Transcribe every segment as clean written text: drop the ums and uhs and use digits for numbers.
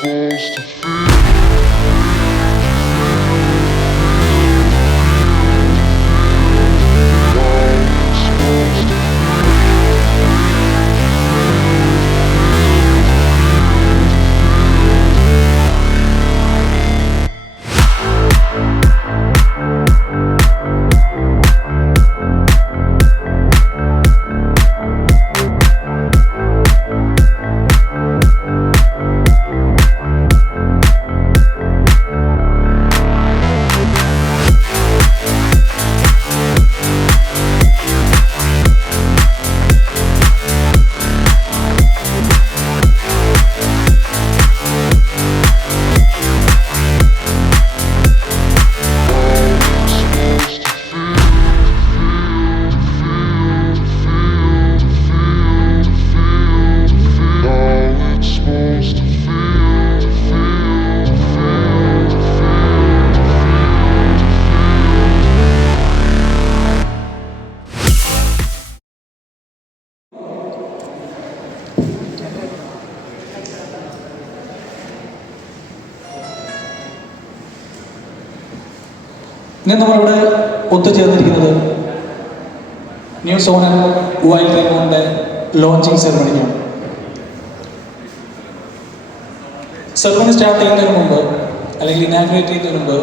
supposed to feel. ഇന്ന് നമ്മളിവിടെ ഒത്തുചേർന്നിരിക്കുന്നത് ന്യൂ സോണൽ വൈൽഡ് റെയിൻബോയുടെ ലോഞ്ചിങ് സെറമണിക്കാണ്. സെറമണി സ്റ്റാർട്ട് ചെയ്യുന്നതിന് മുമ്പ് അല്ലെങ്കിൽ ഇനാഗ്രേറ്റ് ചെയ്യുന്നതിന് മുമ്പ്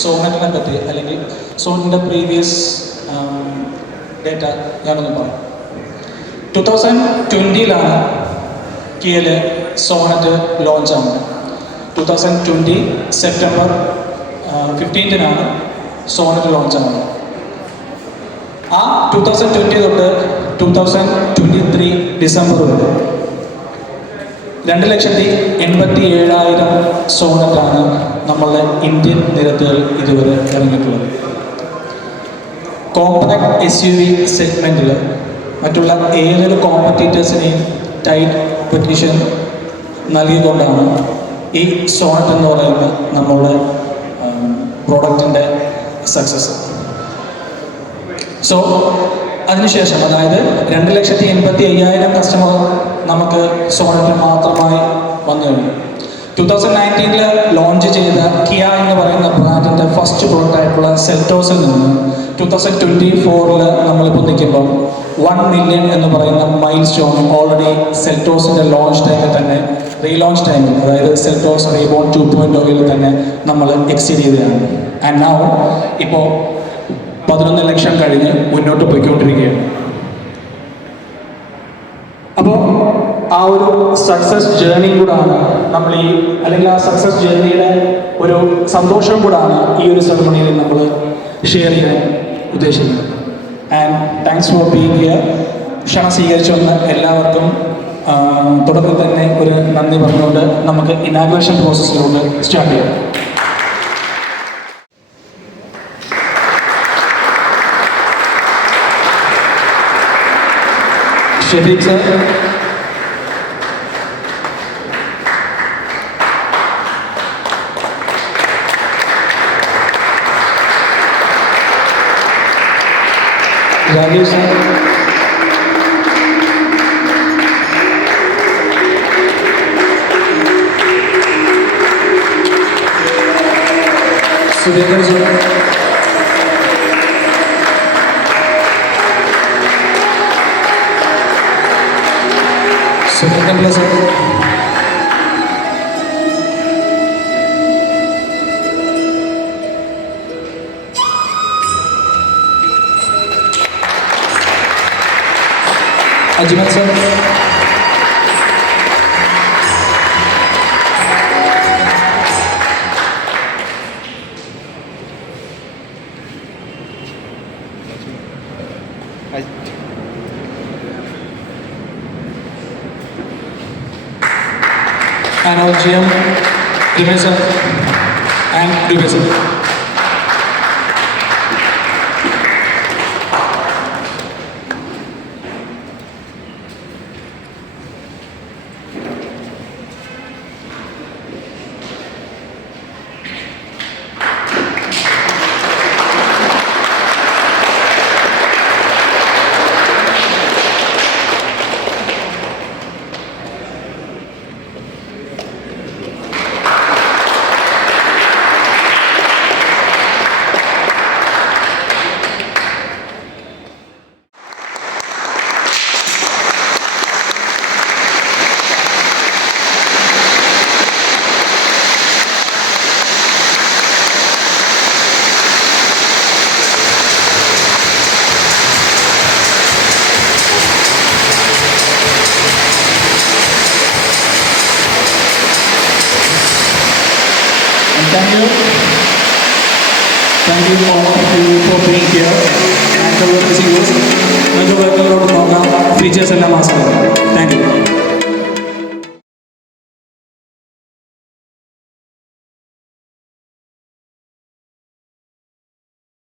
സോണറ്റിനെ പറ്റി അല്ലെങ്കിൽ സോണറ്റിൻ്റെ പ്രീവിയസ് ഡേറ്റ ഞാനൊന്ന് പറയാം. 2020 കിയയിൽ സോണറ്റ് ലോഞ്ചാണ്. 2020 സെപ്റ്റംബർ 15 സോണറ്റ് ലോഞ്ചാണ്. ആ 2020 തൊട്ട് 2023 ഡിസംബർ വരെ 2,87,000 സോണറ്റാണ് നമ്മളുടെ ഇന്ത്യൻ നിരത്തുകൾ ഇതുവരെ ഇറങ്ങിയിട്ടുള്ളത്. കോമ്പാക്ട് SUV സെഗ്മെൻറ്റിൽ മറ്റുള്ള ഏതൊരു കോമ്പറ്റീറ്റേഴ്സിനെയും ടൈറ്റ് പൊസിഷൻ നൽകിക്കൊണ്ടാണ് ഈ സോണറ്റ് എന്ന് പറയുന്ന നമ്മളുടെ പ്രോഡക്റ്റിൻ്റെ സക്സസ്. സോ അതിനുശേഷം അതായത് 2,85,000 കസ്റ്റമർ നമുക്ക് സോണറ്റിന് മാത്രമായി വന്നു കഴിഞ്ഞു. 2019 ലോഞ്ച് ചെയ്ത കിയ എന്ന് പറയുന്ന ബ്രാൻഡിൻ്റെ ഫസ്റ്റ് പ്രോഡക്റ്റായിട്ടുള്ള സെൽറ്റോസിൽ നിന്ന് 2024 നമ്മളിപ്പോൾ നിൽക്കുമ്പോൾ 1 മില്യൺ എന്ന് പറയുന്ന മൈൽ സ്റ്റോൺ ഓൾറെഡി സെൽറ്റോസിൻ്റെ ലോഞ്ച് ടൈമിൽ തന്നെ റീലോഞ്ച് ടൈമിൽ അതായത് സെൽറ്റോസ് റീബോൺ 2.0 തന്നെ നമ്മൾ എക്സീഡ് ചെയ്തതാണ്. ആൻഡ് നൗ ഇപ്പോൾ 11 ലക്ഷം കഴിഞ്ഞ് മുന്നോട്ട് പോയിക്കൊണ്ടിരിക്കുകയാണ്. അപ്പോൾ ആ ഒരു സക്സസ് ജേർണി കൂടാണ് നമ്മൾ അല്ലെങ്കിൽ ആ സക്സസ് ജേർണിയുടെ ഒരു സന്തോഷം കൂടാണ് ഈ ഒരു സെറമണിയിൽ നമ്മൾ ഷെയർ ചെയ്യാൻ ഉദ്ദേശിക്കുന്നത്. And thanks for being here. ക്ഷണം സ്വീകരിച്ചു വന്ന എല്ലാവർക്കും തുടർന്ന് തന്നെ ഒരു നന്ദി പറഞ്ഞുകൊണ്ട് നമുക്ക് ഇനാഗ്രേഷൻ പ്രോസസ്സിലൂടെ സ്റ്റാർട്ട് ചെയ്യാം. Shefeeq sir, Rajesh sir, Surendran sir, Surendran sir, Ajmal sir, and our GM, Dinesh sir and Dinesh sir. Thank you for being here. നിങ്ങൾക്ക് വർക്കുകളോട് നോക്കാം, ഫീച്ചേഴ്സ് എല്ലാം ആസ്വദിക്കാം.